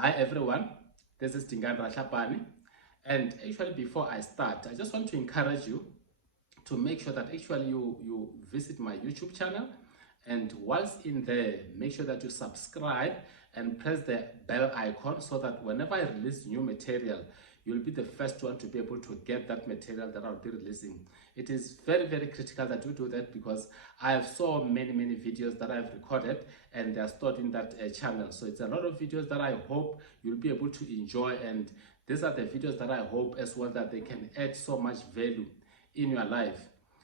Hi everyone, this is Dingane Ratlhapane, and actually before I start, I just want to encourage you to make sure that actually you visit my YouTube channel, and whilst in there, make sure that you subscribe and press the bell icon so that whenever I release new material, you'll be the first one to be able to get that material that I'll be releasing. It is very, very critical that you do that because I have so many videos that I've recorded and they are stored in that channel. So it's a lot of videos that I hope you'll be able to enjoy, and these are the videos that I hope as well that they can add so much value in your life.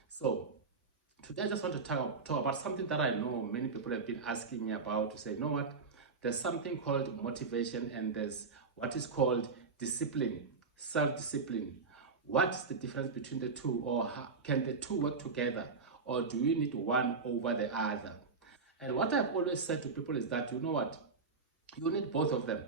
So today I just want to talk about something that I know many people have been asking me about, to say, you know what, there's something called motivation and there's what is called discipline, self-discipline. What's the difference between the two, or can the two work together, or do you need one over the other? And what I've always said to people is that, you know what, you need both of them.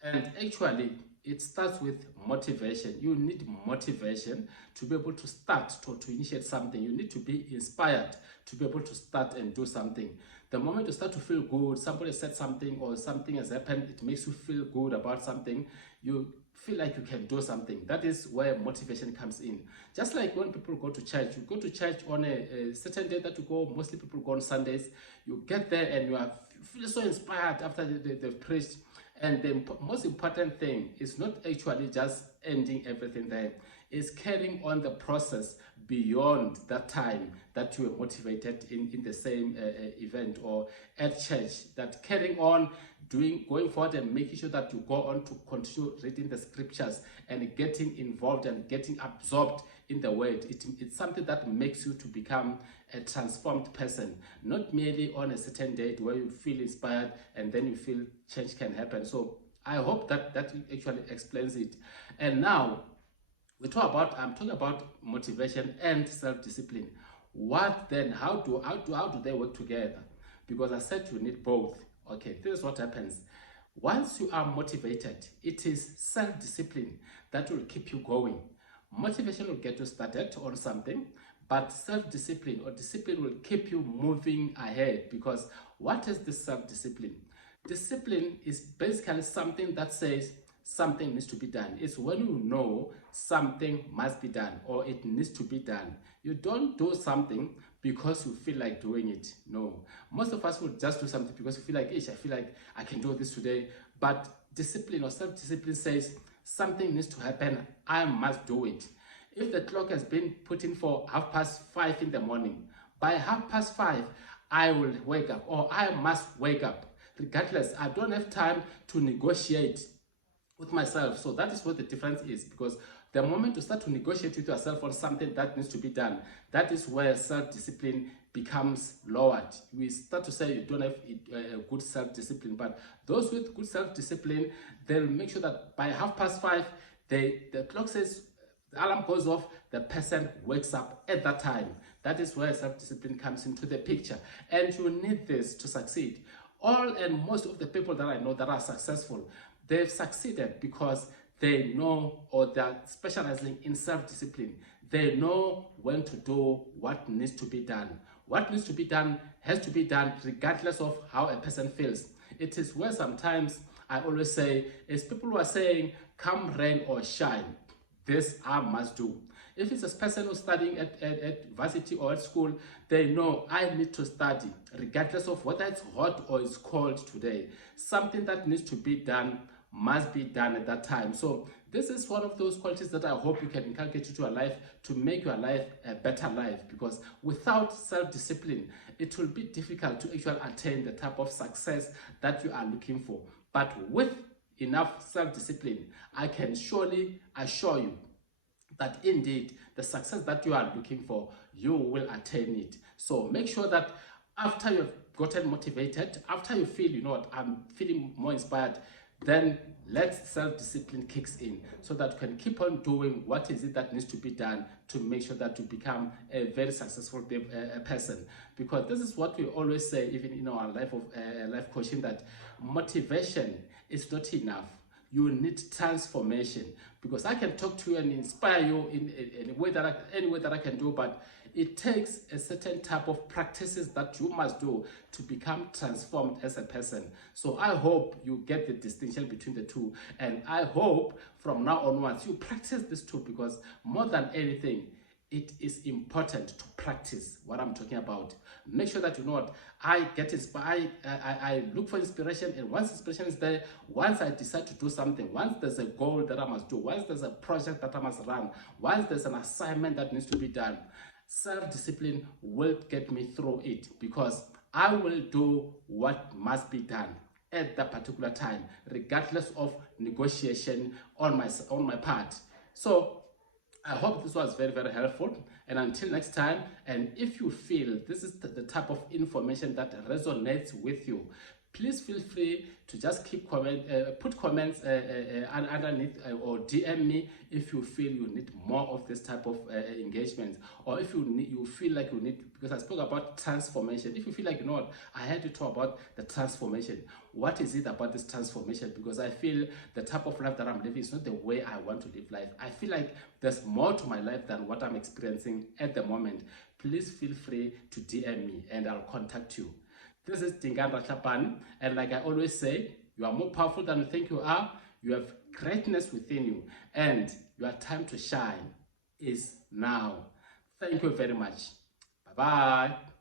And actually, it starts with motivation. You need motivation to be able to start, to initiate something. You need to be inspired to be able to start and do something. The moment you start to feel good, somebody said something or something has happened, it makes you feel good about something, you feel like you can do something. That is where motivation comes in. Just like when people go to church, you go to church on a certain day that you go, mostly people go on Sundays, you get there and you feel so inspired after they've preached. And the most important thing is not actually just ending everything there, is carrying on the process beyond that time that you were motivated in the same event or at church. That carrying on going forward and making sure that you go on to continue reading the scriptures and getting involved and getting absorbed in the word. It's something that makes you to become a transformed person, not merely on a certain date where you feel inspired and then you feel change can happen. So I hope that actually explains it. And now I'm talking about motivation and self-discipline. What then, how do they work together? Because I said you need both. Okay, this is what happens. Once you are motivated, it is self-discipline that will keep you going. Motivation will get you started on something, but self-discipline or discipline will keep you moving ahead. Because what is the self-discipline? Discipline is basically something that says something needs to be done. It's when you know something must be done or it needs to be done. You don't do something because you feel like doing it. No. Most of us would just do something because you feel like, I feel like I can do this today. But discipline or self-discipline says something needs to happen. I must do it. If the clock has been put in for 5:30 in the morning, by 5:30, I will wake up, or I must wake up. Regardless, I don't have time to negotiate with myself. So that is what the difference is, because the moment you start to negotiate with yourself on something that needs to be done, that is where self-discipline becomes lowered. We start to say you don't have a good self-discipline, but those with good self-discipline, they'll make sure that by 5:30, the clock says, the alarm goes off, the person wakes up at that time. That is where self-discipline comes into the picture. And you need this to succeed. All and most of the people that I know that are successful, they've succeeded because they know, or they're specializing in self-discipline. They know when to do what needs to be done. What needs to be done has to be done regardless of how a person feels. It is where sometimes I always say, is people who are saying, come rain or shine, this I must do. If it's a person who's studying at varsity or at school, they know I need to study regardless of whether it's hot or it's cold today. Something that needs to be done must be done at that time. So this is one of those qualities that I hope you can inculcate into your life to make your life a better life, because without self-discipline, it will be difficult to actually attain the type of success that you are looking for. But with enough self-discipline, I can surely assure you that indeed the success that you are looking for, you will attain it. So make sure that after you've gotten motivated, after you feel, you know what, I'm feeling more inspired, then let self-discipline kicks in so that you can keep on doing what is it that needs to be done to make sure that you become a very successful person. Because this is what we always say, even in our life coaching, that motivation is not enough. You need transformation, because I can talk to you and inspire you in any way that I can do, but it takes a certain type of practices that you must do to become transformed as a person. So I hope you get the distinction between the two, and I hope from now onwards you practice this too, because more than anything, it is important to practice what I'm talking about. Make sure that you know what I get inspired. I look for inspiration, and once inspiration is there, once I decide to do something, once there's a goal that I must do, once there's a project that I must run, once there's an assignment that needs to be done, self-discipline will get me through it, because I will do what must be done at that particular time, regardless of negotiation on my part. So I hope this was very, very helpful. And until next time, and if you feel this is the type of information that resonates with you, please feel free to just put comments underneath, or DM me if you feel you need more of this type of engagement, or if you feel like you need, because I spoke about transformation. If you feel like, you know what, I had to talk about the transformation. What is it about this transformation? Because I feel the type of life that I'm living is not the way I want to live life. I feel like there's more to my life than what I'm experiencing at the moment. Please feel free to DM me and I'll contact you. This is Dingani Ratlhapane, and like I always say, you are more powerful than you think you are. You have greatness within you, and your time to shine is now. Thank you very much. Bye-bye.